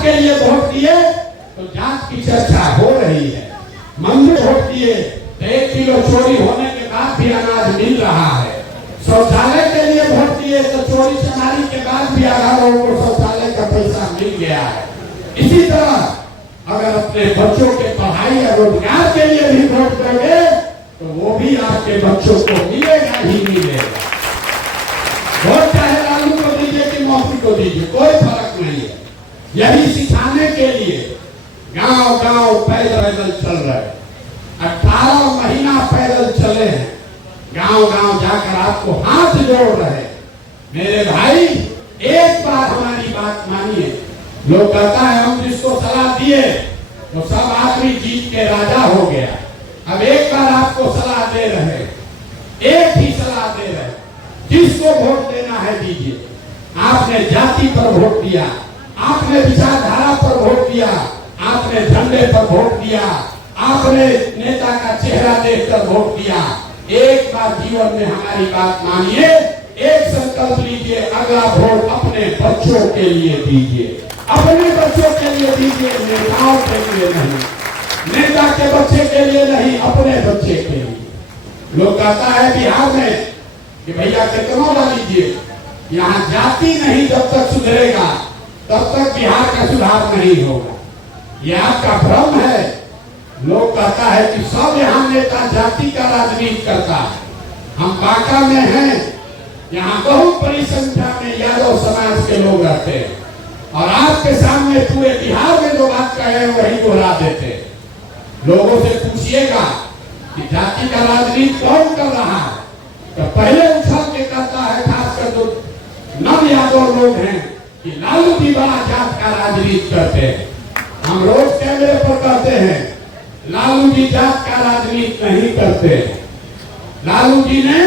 जात के लिए वोट दिए तो जात की चर्चा हो रही है, मंदिर वोट दिए तो 1 किलो चोरी होने के बाद भी अनाज मिल रहा है, शौचालय के लिए वोट दिए तो चोरी चमारी के बाद भी आधा लोगों को शौचालय का पैसा मिल गया है। इसी तरह अगर अपने बच्चों के पढ़ाई या रोजगार के लिए भी वोट दोगे तो वो भी आपके बच्चों को मिलेगा ही मिलेगा। वोट चाहे लालू को दीजिए कि मोदी को दीजिए, कोई फर्क नहीं है। यही सिखाने के लिए गांव गांव पैदल चल रहे, 18 महीना पैदल चले हैं, गांव गांव जाकर आपको हाथ जोड़ रहे। मेरे भाई एक बार हमारी बात मानिए। लोग कहता है हम जिसको सलाह दिए तो सब आदमी जीत के राजा हो गया। अब एक बार आपको सलाह दे रहे, एक ही सलाह दे रहे, जिसको वोट देना है दीजिए। आपने जाति पर वोट दिया, आपने विचारधारा पर वोट दिया, आपने झंडे पर वोट दिया, आपने नेता का चेहरा देखकर वोट दिया। एक बार जीवन में हमारी बात मानिए, एक संकल्प लीजिए, अगला वोट अपने बच्चों के लिए दीजिए, अपने बच्चों के लिए दीजिए, नेताओं के लिए नहीं, नेता के बच्चे के लिए नहीं, अपने बच्चे के लिए। लोग कहता है बिहार में कि भैया कितना डालीजिए, यहाँ जाति नहीं जब तक सुधरेगा तब तक बिहार का सुधार नहीं होगा। ये आपका भ्रम है। लोग कहता है कि सब यहाँ नेता जाति का राजनीति करता है। हम बांका में हैं, यहाँ बहुत बड़ी संख्या में यादव समाज के लोग रहते हैं और आपके सामने पूरे बिहार में जो बात कहे वही दोहरा देते हैं। लोगों से पूछिएगा कि जाति का राजनीति कौन कर रहा है तो पहले उछल के कहता है, खासकर जो नव यादव लोग हैं, कि लालू जी बड़ा जात का राजनीति करते हैं। हम रोज कैमरे पर कहते हैं लालू जी जात का राजनीति नहीं करते। लालू जी ने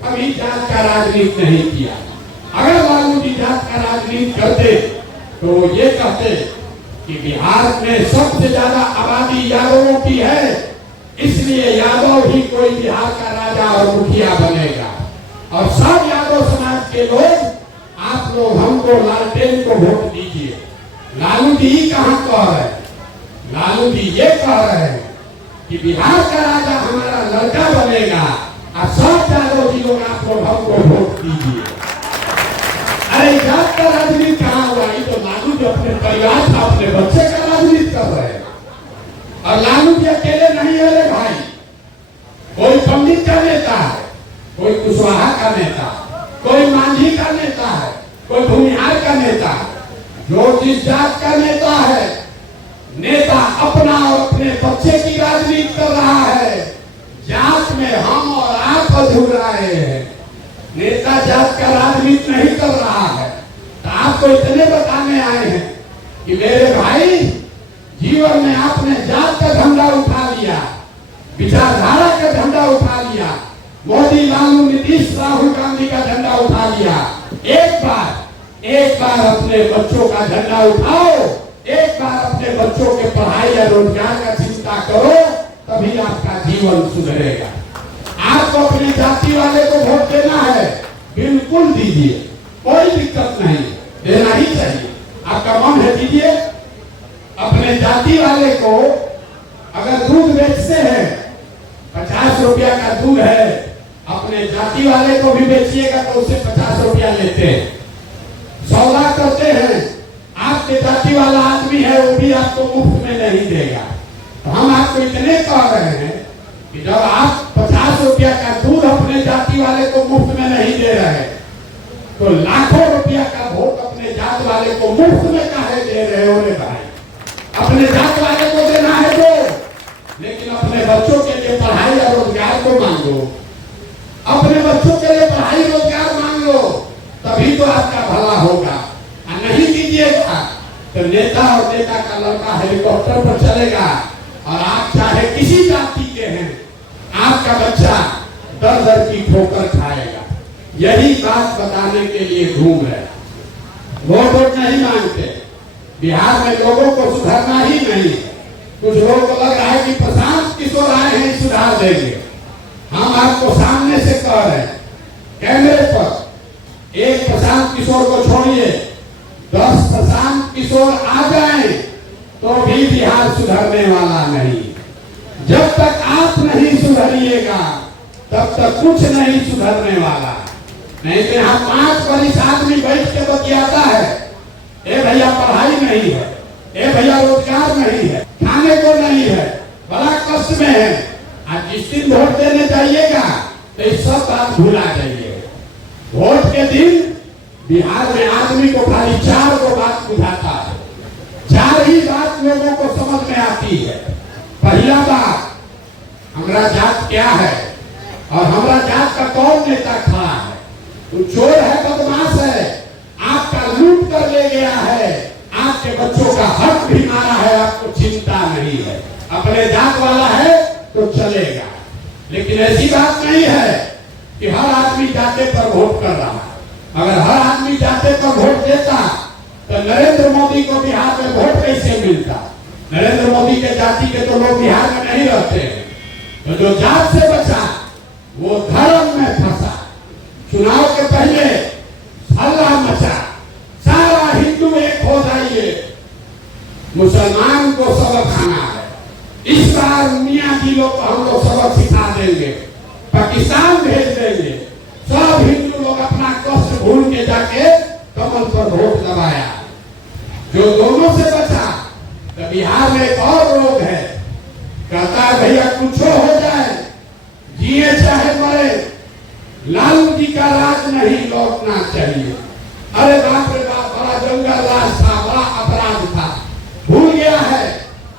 कभी जात का राजनीति नहीं किया। अगर लालू जी जात का राजनीति करते तो ये कहते कि बिहार में सबसे ज्यादा आबादी यादवों की है, इसलिए यादव ही कोई बिहार का राजा और मुखिया बनेगा। और सब यादव समाज के लोग, आप लोग हमको लालटेन को वोट दीजिए। लालू जी कहाँ कह रहे हैं? लालू जी ये कह रहे हैं कि बिहार का राजा हमारा लड़का बनेगा और सब यादव जी लोग आप लोग हमको वोट दीजिए। अरे जात का राजनीति कहाँ हुआ? ये तो लालू जी अपने परिवार का, अपने बच्चे का राजनीति कर रहे हैं। और लालू जी अकेले नहीं है रे भाई, कोई पंडित का नेता है, कोई कुशवाहा का नेता, कोई मांझी का नेता है, कोई भूमिहार का नेता है। जो जिस जात का नेता है, नेता अपना और अपने बच्चे की राजनीति कर रहा है। जात में हम और आप अधूराए हैं। नेता जात का राजनीति नहीं कर रहा है। तो आपको इतने बताने आए हैं कि मेरे भाई, जीवन में आपने जात का झंडा उठा लिया, विचारधारा का झंडा उठा लिया, मोदी, लालू, नीतीश, राहुल गांधी का झंडा उठा लिया। एक बार अपने बच्चों का झंडा उठाओ, एक बार अपने बच्चों के पढ़ाई या रोजगार का चिंता करो, तभी आपका जीवन सुधरेगा। आपको अपनी जाति वाले को वोट देना है, बिल्कुल दीजिए, कोई दिक्कत नहीं, देना ही चाहिए। आपका मन है दीजिए। अपने जाति वाले को अगर दूध बेचते हैं, 50 रुपया का दूध है, अपने जाति वाले को भी बेचिएगा तो उससे 50 रुपया लेते हैं। सौदा करते हैं, आपके जाति वाला आदमी है, वो भी आपको मुफ्त में नहीं देगा। तो हम आपको इतने कह रहे हैं कि जब आप 50 रुपया का दूध अपने जाति वाले को मुफ्त में नहीं दे रहे, तो लाखों रुपया का वोट अपने जात वाले को मुफ्त में काहे दे रहे हो रे भाई? अपने जात वाले को देना है तो, लेकिन अपने बच्चों के लिए पढ़ाई और रोजगार को मांगो, अपने बच्चों के लिए पढ़ाई रोजगार मांग लो, तभी तो आपका भला होगा। और नहीं कीजिएगा तो नेता और नेता का लड़का हेलीकॉप्टर पर चलेगा और आप चाहे किसी जाति के हैं, आपका बच्चा दर दर की ठोकर खाएगा। यही बात बताने के लिए घूम रहे। वोट नहीं मांगते। बिहार में लोगों को सुधारना ही नहीं। कुछ लोगों को लग रहा है कि प्रशांत किशोर आए हैं सुधार देंगे। हम आपको सामने से कह रहे हैं, कैमरे पर, एक प्रशांत किशोर को छोड़िए, 10 प्रशांत किशोर आ जाए तो भी बिहार सुधरने वाला नहीं। जब तक आप नहीं सुधरिएगा तब तक कुछ नहीं सुधरने वाला। नहीं तो यहाँ 5 वरिष्ठ आदमी बैठ के बतियाता है, ए भैया पढ़ाई नहीं है, ए भैया रोजगार नहीं है, खाने को नहीं है, बड़ा कष्ट में है। आज जिस दिन वोट देने जाइएगा तो इस सब बात भुला जाइए। वोट के दिन बिहार में आदमी को खाली 4 को बात बुझाता है, 4 ही बात लोगों को समझ में आती है। पहला बात, हमारा जात क्या है और हमारा जात का कौन नेता खड़ा है। वो चोर है, बदमाश है, आपका लूट कर ले गया है, आपके बच्चों का हक भी मारा है, आपको चिंता नहीं है। अपने जात वाला है तो चलेगा, लेकिन ऐसी बात नहीं है कि हर आदमी जाते पर वोट कर रहा है। अगर हर आदमी जाते पर वोट देता तो नरेंद्र मोदी को बिहार में वोट कैसे मिलता। नरेंद्र मोदी के जाति के तो लोग बिहार में नहीं रहते हैं। तो जो जात से बचा वो धर्म में फंसा। चुनाव के पहले हल्ला मचा, सारा हिंदू एक हो जाइए, मुसलमान को सबक खाना है। इस बार मियाँ जी लोग को हम लोग सबक सिखा देंगे, पाकिस्तान भेज देंगे। सब हिंदू लोग अपना कष्ट भूल के जाके कमल पर वोट दबाया। जो दोनों से बचा तो बिहार में एक और लोग है, कहता है भैया कुछ हो जाए, जिए चाहे मरे, लालू जी का राज नहीं लौटना चाहिए। अरे बाप रे बाप, बड़ा जंगल राज था, बड़ा अपराध था। भूल गया है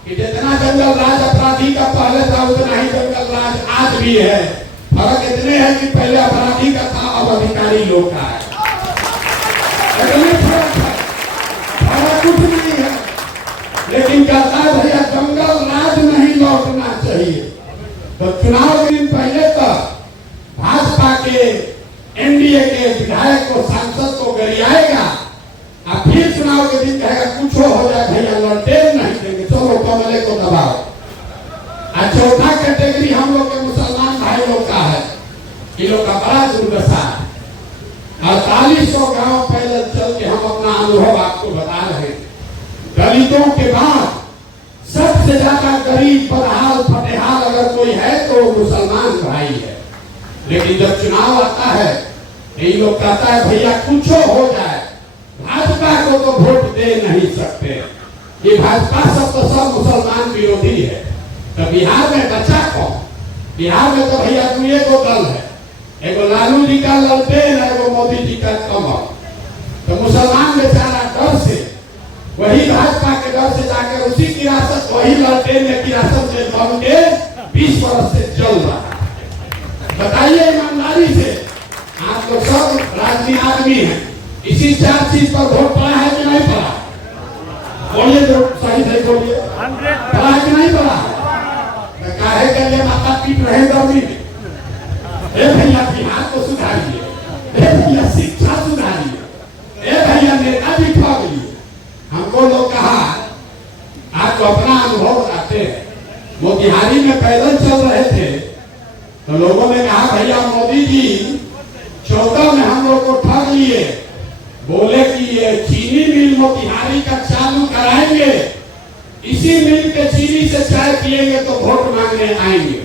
कि जितना जंगल राज अपराधी का पहले था उतना ही जंगल राज आज भी है। फर्क इतने है कि पहले अपराधी का था, अब अधिकारी लोग का है। फर्क कुछ नहीं है, लेकिन कहता है भैया जंगल राज नहीं लौटना चाहिए। तो चुनाव के दिन पहले तक भाजपा के एनडीए के विधायक को, सांसद को गरियाएगा और फिर चुनाव के दिन कहेगा कुछ हो जाए भैया लड़ते नहीं देंगे, चलो कमले को दबाओ। और चौथा कैटेगरी हम लोग के मुसलमान भाई लोग का है, इन लोग का बड़ा दुर्दशा है। 4800 गांव पैदल चल के हम अपना अनुभव आपको बता रहे हैं। दलितों के बाद सबसे ज्यादा गरीब, बदहाल, फटेहाल अगर कोई है तो मुसलमान भाई है। लेकिन जब चुनाव आता है ये लोग कहता है भैया कुछ हो जाए, भाजपा को तो वोट दे नहीं सकते, ये भाजपा सब तो सब मुसलमान विरोधी है। तो बिहार में बचा कौन? बिहार में तो भैया दुए को दल है, एगो लालू जी का ललटेन, एगो मोदी जी का कमल। तो मुसलमान बेचारा डर से, वही भाजपा के डर से जाकर उसी की रासत, वही ललटेन में की रासत में बन के 20 वर्ष से चल रहा है। बताइए ईमानदारी से, आप लोग सब राजनीति आदमी हैं, इसी 4 चीज पर वोट पड़ा है कि नहीं पड़ा? बोलिए जो सही सही बोलिए, पड़ा है कि नहीं पड़ा? काहे के लिए माता पीट रहे गर्मी में? ए भैया बिहार को सुधारिए, ए भैया शिक्षा सुधारिए, ए भैया नेता भी ठगिए। हमको लोग कहा, आपको अपना अनुभव बताते हैं। मोतिहारी में पैदल चल रहे थे तो लोगों ने कहा भैया मोदी जी 14 में हम लोग को ठग लिए, बोले कि ये चीनी मिल मोतिहारी का चालू कराएंगे, इसी मिल के चीनी से चाय पिएंगे तो वोट मांगने आएंगे।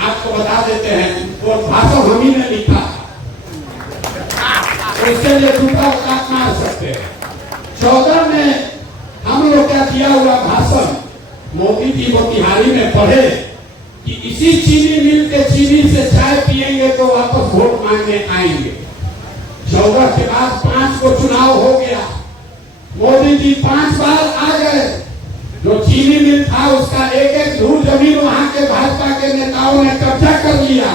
आपको बता देते हैं वो भाषण हम ही ने लिखा, उसके लिए दूसरा बात मार सकते हैं। 14 में हम लोग का दिया हुआ भाषण मोदी जी मोतिहारी में पढ़े कि इसी चीनी मिल के चीनी से चाय पिएंगे तो वापस वोट मांगने आएंगे। 14 के बाद 5 को चुनाव हो गया, मोदी जी 5 बार आ गए। जो चीनी मिल था उसका एक धूल जमीन वहां के भाजपा के नेताओं ने कब्जा कर लिया,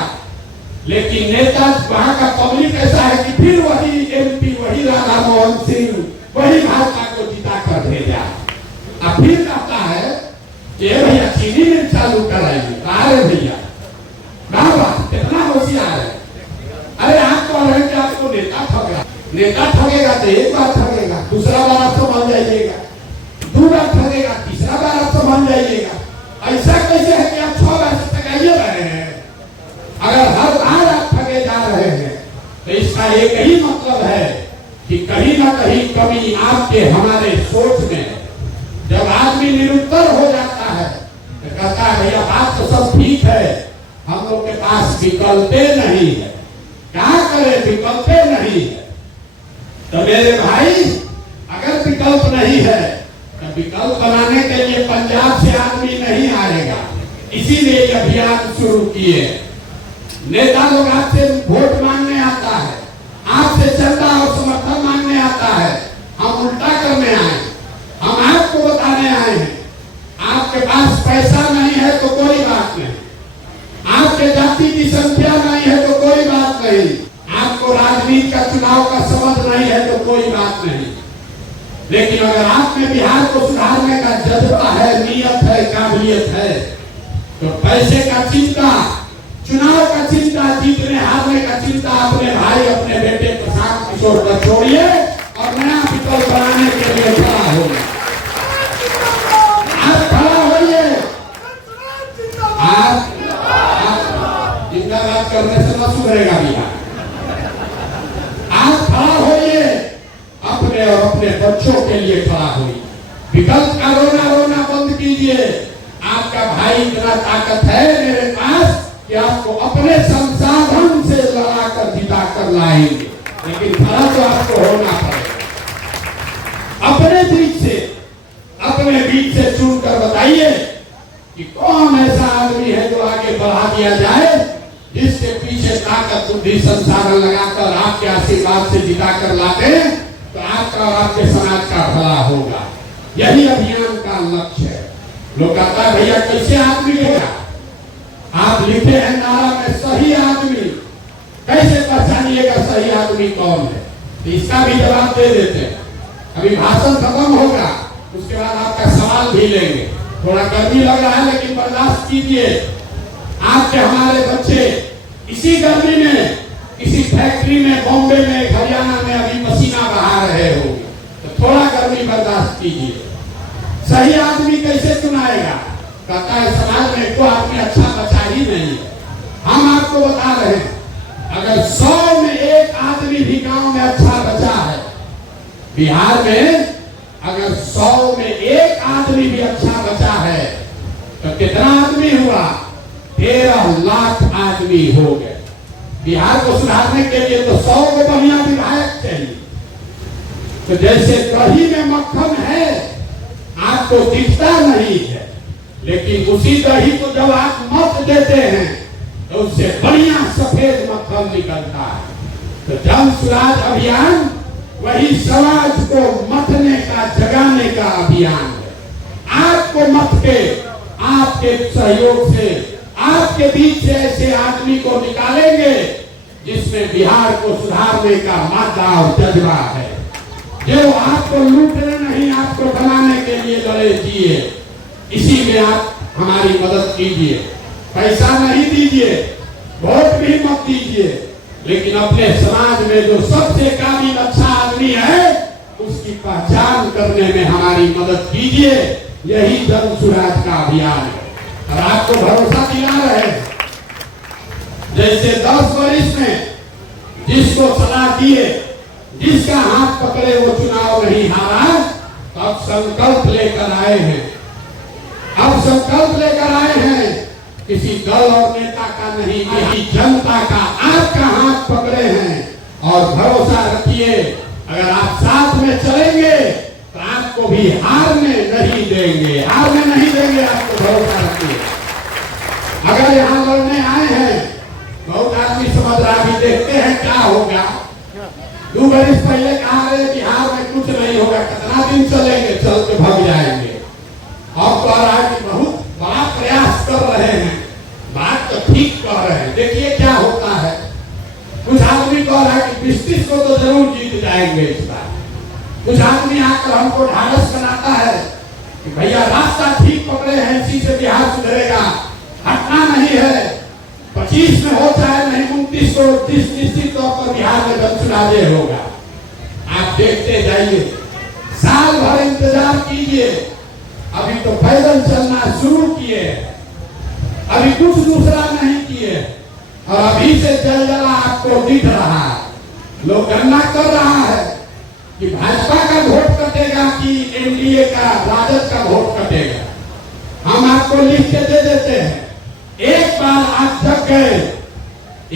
लेकिन नेता वहां का पब्लिक ऐसा है कि फिर वही एमपी, वही राधा मोहन सिंह, वही भाजपा को जिता कर भेजा। अब फिर कहता है कि भैया चीनी मिल चालू कराइए। अरे भैया बाबा कितना होशियार है। अरे आप कह रहे हैं कि आपको नेता ठग रहा, नेता ठगेगा तो एक बार ठगेगा, दूसरा बार आप समझ जाइएगा, 2 बार ठगेगा, तीसरा बार आप समझ जाइएगा। ऐसा कैसे है कि आप 6 बार से ठगाइए रहे हैं? अगर हर बार आप ठगे जा रहे हैं तो इसका एक ही मतलब है कि कहीं कहीं ना कहीं कमी आपके हमारे सोच में है। जब आदमी निरुत्तर हो जाता है तो कहता है भैया बात तो सब ठीक है, हम लोग के पास विकल्पे नहीं है, क्या करें विकल्पे नहीं है। तो मेरे भाई अगर विकल्प नहीं है तो विकल्प बनाने के लिए पंजाब से आदमी नहीं आएगा, इसीलिए ये अभियान शुरू किए। नेता लोग आपसे वोट मांगने आता है, आपसे चंदा और समर्थन मांगने आता है, हम उल्टा करने आए, हम आपको बताने आए हैं आपके पास पैसा नहीं है तो कोई बात नहीं, आपके जाति की संख्या नहीं है तो कोई बात नहीं, आपको राजनीति का चुनाव का समझ नहीं है तो कोई बात नहीं, लेकिन अगर आप में बिहार को सुधारने का जज्बा है, नियत है, काबिलियत है, तो पैसे का चिंता, चुनाव का चिंता, जीतने हारने का चिंता अपने भाई अपने बेटे प्रशांत किशोर पर छोड़िए और नया विकल्प बनाने के लिए खड़ा होइए। आप खड़ा होइए, आप जिंदाबाद करने से न सुधरेगा बिहार। आप खड़ा होइए, अपने और अपने बच्चों के लिए खड़ा होइए। विकल्प का रोना रोना बंद कीजिए। आपका भाई इतना ताकत है मेरे पास कि आपको अपने संसाधन से लड़ाकर जिता कर लाएंगे, लेकिन खड़ा तो आपको होना पड़ेगा। अपने बीच से चुनकर बताइए कि कौन ऐसा आदमी है जो आगे बढ़ा दिया जाए, जिसके पीछे ताकत बुद्धि संसाधन लगाकर आपके आशीर्वाद से जिता कर लाते हैं, तो आपका और आपके समाज का भला होगा। यही अभियान का लक्ष्य है। लोग कहता है भैया कैसे आदमी लेगा, आप लिखे हैं नारा में सही आदमी, कैसे पहचानिएगा सही आदमी कौन है, तो इसका भी जवाब दे देते हैं। अभी भाषण खत्म होगा, उसके बाद आपका सवाल भी लेंगे। थोड़ा गर्मी लग रहा है लेकिन बर्दाश्त कीजिए। आपके हमारे बच्चे इसी गर्मी में किसी फैक्ट्री में, बॉम्बे में, हरियाणा में अभी पसीना बहा रहे होंगे, तो थोड़ा गर्मी बर्दाश्त कीजिए। सही आदमी कैसे चुनाएगा, कहता है समाज में कोई आदमी अच्छा बचा ही नहीं है। हम आपको बता रहे हैं अगर 100 में एक आदमी भी गांव में अच्छा बचा है, बिहार में अगर 100 में एक आदमी भी अच्छा बचा है, तो कितना आदमी हुआ, 13 लाख आदमी हो गए। बिहार को सुधारने के लिए तो 100 को बढ़िया विधायक चाहिए। तो जैसे दही में मक्खन है, आपको दिखता नहीं है, लेकिन उसी दही को जब आप मत देते हैं तो उससे बढ़िया सफेद मक्खन निकलता है। तो जन सुराज अभियान वही समाज को मतने का, जगाने का अभियान है। आपको मत के, आपके सहयोग से, आपके बीच से ऐसे आदमी को निकालेंगे जिसमें बिहार को सुधारने का मादा और जज्बा है, जो आपको लूटने नहीं, आपको बनाने के लिए लड़े जिए। इसी में आप हमारी मदद कीजिए। पैसा नहीं दीजिए, वोट भी मत दीजिए, लेकिन अपने समाज में जो सबसे काबिल अच्छा आदमी है उसकी पहचान करने में हमारी मदद कीजिए। यही जन सुराज का अभियान है। और आपको भरोसा दिला रहे हैं, जैसे 10 वर्ष में जिसको सलाह दिए, जिसका हाथ पकड़े वो चुनाव नहीं हारा, अब संकल्प लेकर आए हैं। अब संकल्प लेकर आए हैं, किसी दल और नेता का नहीं, यही जनता का, आपका हाथ पकड़े हैं। और भरोसा रखिए, अगर आप साथ में चलेंगे तो आपको भी हारने नहीं देंगे, हारने नहीं देंगे, आपको भरोसा रखिए। अगर यहाँ लड़ने आए हैं, बहुत आदमी समझ रहा है, देखते हैं क्या होगा। 2 वर्ष पहले कहा रहे बिहार में कुछ नहीं होगा, कितना दिन चलेंगे, चल के भाग जाएंगे। अब कह रहा है कि बहुत बड़ा प्रयास कर रहे हैं, बात तो ठीक कह रहे हैं, देखिए क्या होता है। कुछ आदमी कह रहा है कि 20-30 को तो जरूर जीत जाएंगे इस बार। कुछ आदमी आकर हमको ढाढ़स बनाता है कि भैया रास्ता ठीक पकड़े हैं, इसी से बिहार सुधरेगा, हटना नहीं है। 25 में हो चाहे नहीं, 29 को 30 निश्चित तौर पर बिहार में जन सुराजे होगा। आप देखते जाइए, साल भर इंतजार कीजिए। अभी तो पैदल चलना शुरू किए, अभी कुछ दूसरा नहीं किए, और अभी से जलजला आपको दिख रहा है। लोग गणना कर रहा है कि भाजपा का वोट कटेगा कि एनडीए का, राजद का वोट कटेगा। हम आपको लिख के दे देते हैं। एक बार आप थक गए,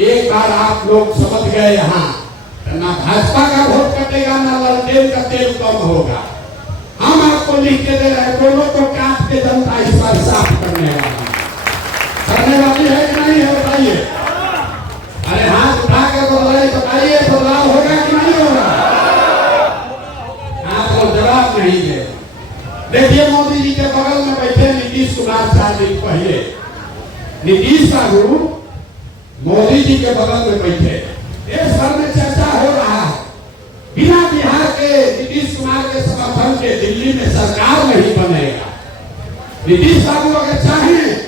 एक बार आप लोग समझ गए यहाँ, ना भाजपा का वोट कटेगा ना ललटेन का तेल कम होगा। हम आपको लिख के दे रहे हैं, दोनों को काट के जनता इस बार साफ करने वाली है कि नहीं है बताइए। अरे हाथ उठा कर बताइए, बदलाव होगा कि नहीं होगा? आप लोग जवाब नहीं दे। देखिए मोदी जी के बगल में बैठे नीतीश कुमार 4 दिन पहले, नीतीश बाबू मोदी जी के बगल में बैठे। देश भर में चर्चा हो रहा है, बिना बिहार के नीतीश कुमार के समर्थन के दिल्ली में सरकार नहीं बनेगा। नीतीश बाबू अगर चाहें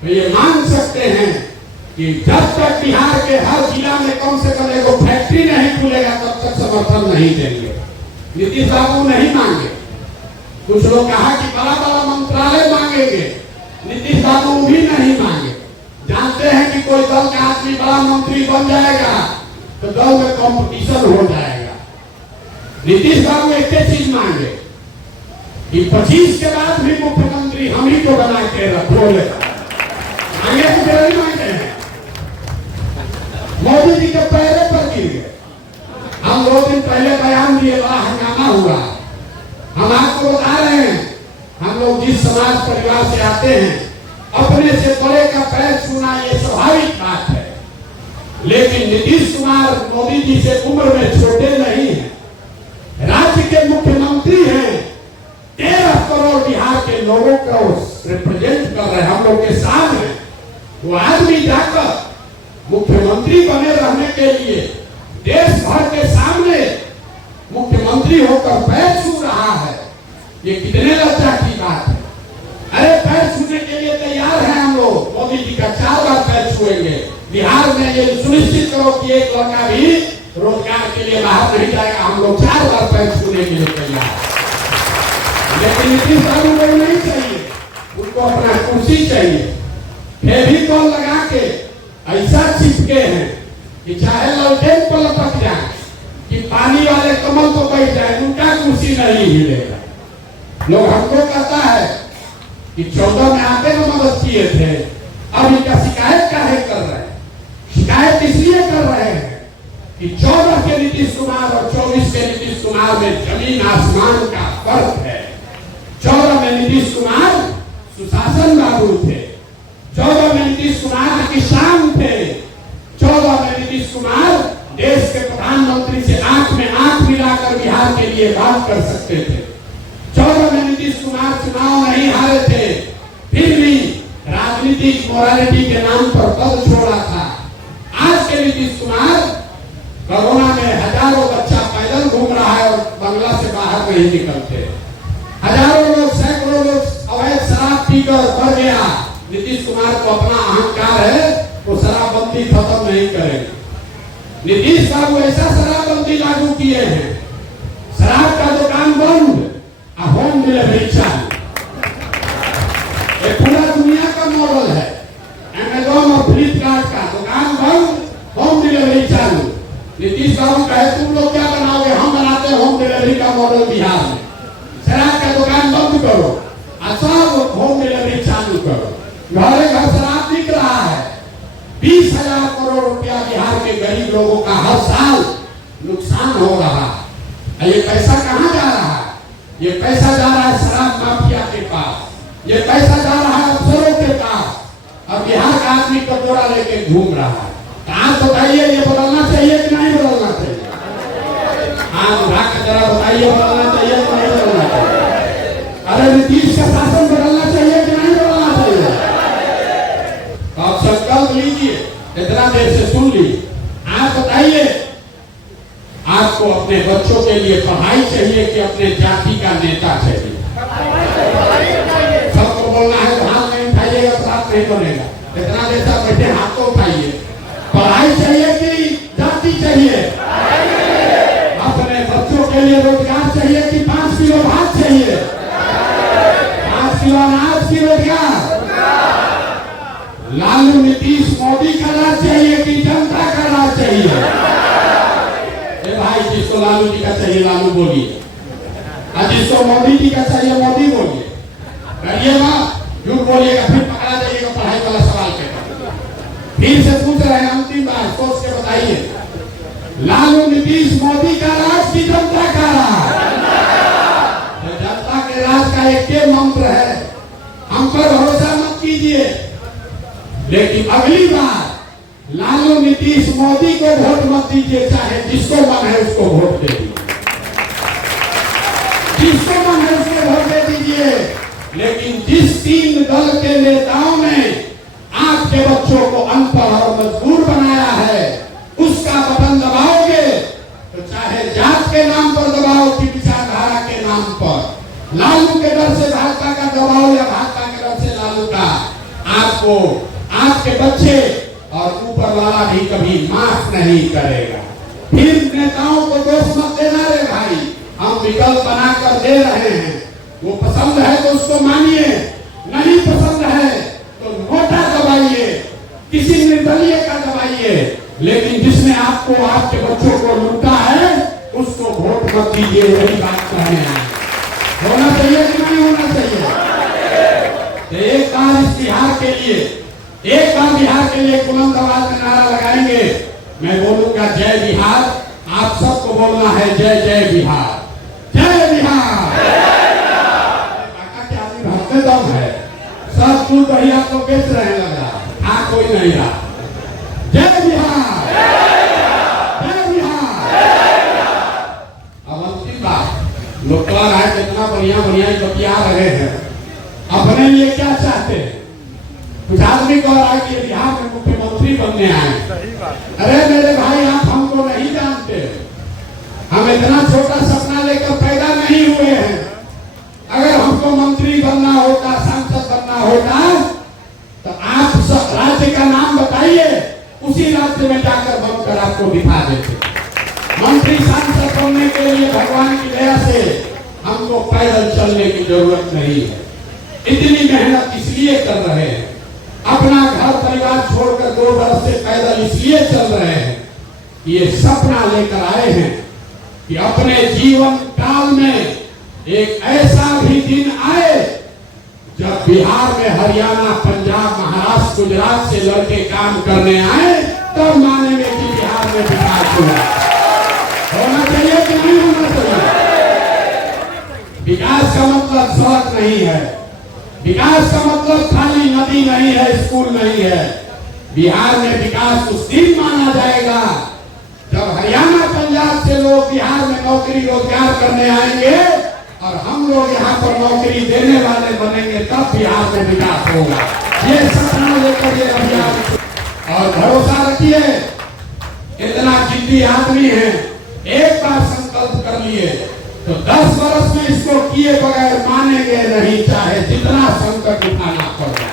तो ये मांग सकते हैं कि जब तक बिहार के हर जिला में कम से कम एक फैक्ट्री नहीं खुलेगा तब तक समर्थन नहीं देंगे। नीतीश बाबू नहीं मांगे। कुछ लोग कहा कि बड़ा बड़ा मंत्रालय मांगेंगे, नीतीश बाबू भी नहीं मांगे। जानते हैं कि कोई दल का आदमी बड़ा मंत्री बन जाएगा तो दल में कंपटीशन हो जाएगा। नीतीश बाबू एक चीज मांगे कि 25 के बाद भी मुख्यमंत्री हम ही को बना के रखो। आगे तो नहीं मांगते हैं, मोदी जी के पैरों पर गिर गए। हम 2 दिन पहले बयान दिए, बड़ा हंगामा हुआ। हम आपको बता रहे हैं, हम लोग जिस समाज परिवार से आते हैं, अपने से बड़े का पैर छूना ये स्वाभाविक बात है। लेकिन नीतीश कुमार मोदी जी से उम्र में छोटे नहीं हैं, राज्य के मुख्यमंत्री हैं, 13 करोड़ बिहार के लोगों को रिप्रेजेंट कर रहे हैं हम लोग के सामने। वो आदमी जाकर मुख्यमंत्री बने रहने के लिए देश भर के सामने मुख्यमंत्री होकर पैर छू रहा है, ये कितने लज्जा की बात है। अरे पैर छूने के लिए तैयार हैं हम लोग, मोदी जी का 4 बार पैर छुएंगे। बिहार में ये सुनिश्चित करो कि एक लड़का भी रोजगार के लिए बाहर नहीं जाएगा, हम लोग 4 बार पैर छूने के लिए तैयार। लेकिन नीतीश बाबू को नहीं चाहिए, उनको अपना कुर्सी चाहिए। फेविकॉल लगा के ऐसा चिपके हैं कि चाहे ललटेन पर लपक जाए कि पानी वाले कमल को बैठ जाए, उनका कुर्सी नहीं हिलेगा। लोग हमको कहता है कि 14 में आते में मदद किए थे, अब इनका शिकायत काहे कर रहे हैं? शिकायत इसलिए कर रहे हैं कि 14 के नीतीश कुमार और 24 के नीतीश कुमार में जमीन आसमान का फर्क है। 14 में नीतीश कुमार सुशासन बाबू थे, 14 में नीतीश कुमार किसान थे, 14 में नीतीश कुमार देश के प्रधानमंत्री से आंख में आंख मिलाकर बिहार के लिए बात कर सकते थे। 14 में नीतीश कुमार चुनाव नहीं हारे थे, फिर भी राजनीतिक मोरालिटी के नाम पर पद छोड़ा था। आज के नीतीश कुमार कोरोना में हजारों बच्चा पैदल घूम रहा है और बंगला से बाहर नहीं निकलते। हजारों लोग, सैकड़ों लोग अवैध शराब पीकर मर गया। नीतीश कुमार को अपना अहंकार है, वो शराबबंदी खत्म नहीं करेंगे। नीतीश बाबू ऐसा शराबबंदी लागू किए हैं, शराब का दुकान बंद, होम डिलीवरी चालू। ये पूरा दुनिया का मॉडल है। अमेज़न और फ्लिपकार्ट का दुकान बंद, होम डिलीवरी चालू। नीतीश बाबू कहे तुम लोग क्या बनाओगे? हम बनाते हैं होम डिलीवरी का मॉडल बिहार में। शराब का दुकान बंद करो, सब होम डिलीवरी चालू करो। घरे घर शराब बिक रहा है। 20,000 करोड़ रुपया बिहार के गरीब लोगों का हर साल नुकसान हो रहा है। ये पैसा कहाँ जा रहा है? ये पैसा जा रहा है शराब माफिया के पास, ये पैसा जा रहा है अफसरों के पास, और बिहार का आदमी कटोरा लेके घूम रहा है। आप बताइए ये बदलना चाहिए कि नहीं बदलना चाहिए? हाँ उठा के जरा बताइए, बदलना चाहिए कि नहीं बदलना चाहिए? अरे नीतीश का शासन बदलना चाहिए कि नहीं बदलना चाहिए? तो आप संकल्प लीजिए, इतना देर से सुन लीजिए। आप बताइए, आपको अपने बच्चों के लिए पढ़ाई चाहिए कि अपने जाति का नेता चाहिए? सबको बोलना है तो हाथ नहीं उठाइएगा तो बात नहीं बनेगा। इतना देर तक बैठे हाथ तो उठाइए। पढ़ाई चाहिए कि जाति चाहिए? अपने बच्चों के लिए रोजगार चाहिए कि 5 किलो भात चाहिए? 5 किलो अनाज की रोजगार? लालू नीतीश मोदी का राज चाहिए कि जनता का राज चाहिए? भाई जिसको लालू जी का चाहिए लालू बोलिए, और जिसको मोदी जी का चाहिए मोदी बोलिए। करिएगा, झूठ बोलिएगा फिर पकड़ा जाइएगा पढ़ाई वाला सवाल के। फिर से पूछ रहे हैं अंतिम बार, सोच के बताइए, लालू नीतीश मोदी का राज की जनता का राज? जनता के राज का एक के मंत्र है, हम पर भरोसा मत कीजिए, लेकिन अगली बार लालू नीतीश मोदी को वोट मत दीजिए, चाहे जिसको मन है उसको वोट दे दीजिए, जिसको मन है उसको वोट दे दीजिए। लेकिन जिस तीन दल के नेताओं ने आपके बच्चों को अनपढ़ और मजबूर बनाया है, उसका बटन दबाओगे तो चाहे जात के नाम पर दबाओ कि विचारधारा के नाम पर, लालू के डर से भाजपा का दबाओ या भाजपा के डर से लालू का, आपको आपके बच्चे और ऊपर वाला भी कभी माफ नहीं करेगा। फिर नेताओं को दोष मत देना रे भाई, हम विकल्प बनाकर दे रहे हैं, वो पसंद है तो उसको मानिए, नहीं पसंद है तो नोटा दबाइए, किसी निर्दलीय का दबाइए, लेकिन जिसने आपको आपके बच्चों को लूटा है उसको वोट मत दीजिए। यही बात कहने हैं, होना चाहिए कि नहीं होना चाहिए? तो एक बार इस बिहार के लिए, एक बार बिहार के लिए बुलंद आवाज में नारा लगाएंगे। मैं बोलूंगा जय बिहार, आप सबको बोलना है जय जय बिहार, जय बिहार। काका के आदमी भरते दम है, सब दूध दही आपको बेच रहे हैं, लग रहा हाँ कोई नहीं रहा। जय बिहार, जय बिहार। अब अंतिम बात, लोग कह रहा है कितना बढ़िया बढ़िया बतिया रहे हैं, अपने लिए क्या चाहते हैं? कुछ आदमी कह रहा है कि बिहार में मुख्यमंत्री बनने आए। अरे मेरे भाई, आप हमको नहीं जानते, हम इतना छोटा सपना लेकर पैदा नहीं हुए हैं। अगर हमको मंत्री बनना होता, सांसद बनना होता, तो आप राज्य का नाम बताइए, उसी राज्य में जाकर बनकर आपको दिखा देते। मंत्री सांसद बनने के लिए भगवान की दया से हमको पैदल चलने की जरूरत नहीं है। इतनी मेहनत इसलिए कर रहे हैं, अपना घर परिवार छोड़कर 2 वर्ष से पैदल इसलिए चल रहे हैं, ये सपना लेकर आए हैं कि अपने जीवन काल में एक ऐसा भी दिन आए जब बिहार में हरियाणा, पंजाब, महाराष्ट्र, गुजरात से लड़के काम करने आए, तब मानेंगे कि बिहार में विकास हुआ। होना चाहिए कि नहीं होना चाहिए? विकास का मतलब सड़क नहीं है, विकास का मतलब खाली नदी नहीं है, स्कूल नहीं है। बिहार में विकास उस दिन माना जाएगा जब हरियाणा, पंजाब से लोग बिहार में नौकरी रोजगार करने आएंगे और हम लोग यहाँ पर नौकरी देने वाले बनेंगे, तब बिहार में विकास होगा। ये सपना लेकर ये अभियान, और भरोसा रखिए, इतना जिद्दी आदमी है, एक बार संकल्प कर लिए तो 10 वर्ष में इसको किए बगैर मानेंगे नहीं, चाहे जितना संकट उठाना पड़े,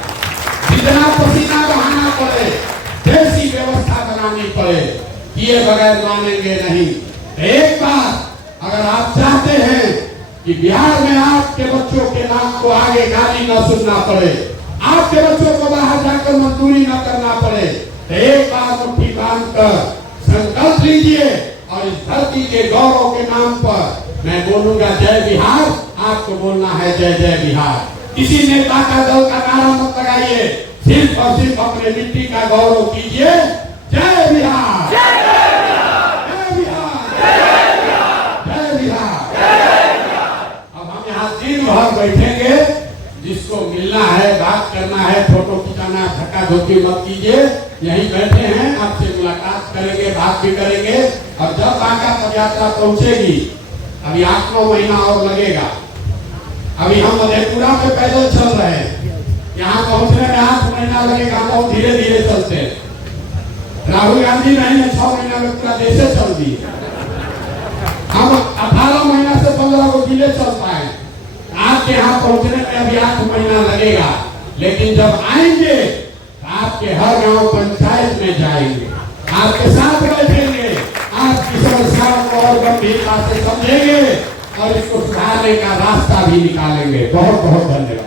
जितना पसीना बहाना पड़े, जैसी व्यवस्था बनानी पड़े, किए बगैर मानेंगे नहीं। एक बार अगर आप चाहते हैं कि बिहार में आपके बच्चों के नाम को आगे गाली न सुनना पड़े, आपके बच्चों को बाहर जाकर मजदूरी न करना पड़े, तो एक बार मुट्ठी बांधकर संकल्प लीजिए और इस धरती के गौरव के नाम पर मैं बोलूंगा जय बिहार, आपको बोलना है जय जय बिहार। किसी नेता का दल का नारा मत लगाइए, सिर्फ और सिर्फ अपने मिट्टी का गौरव कीजिए। जय बिहार, जय बिहार, जय बिहार, जय बिहार। अब हम यहाँ दिन भर बैठेंगे, जिसको मिलना है, बात करना है, फोटो खिंचाना, धक्का धोखी मत कीजिए, यहीं बैठे हैं, आपसे मुलाकात करेंगे, बात भी करेंगे। और जब बांका पद यात्रा पहुंचेगी, अभी 8-9 महीना और लगेगा, अभी हम मधेपुरा में पैदल चल रहे हैं, यहाँ पहुंचने में 8 महीना लगेगा, हम बहुत धीरे धीरे चलते हैं। राहुल गांधी नहीं है 6 महीना में पूरा देश चल दिए, हम 18 महीना से 15 को जिले चल पाए। आपके यहाँ पहुंचने में अभी 8 महीना लगेगा, लेकिन जब आएंगे आपके हर गांव पंचायत में जाएंगे, आपके साथ बैठेंगे, आपकी समस्याओं को और गंभीरता से समझेंगे और इसको सुधारने का रास्ता भी निकालेंगे। बहुत बहुत धन्यवाद।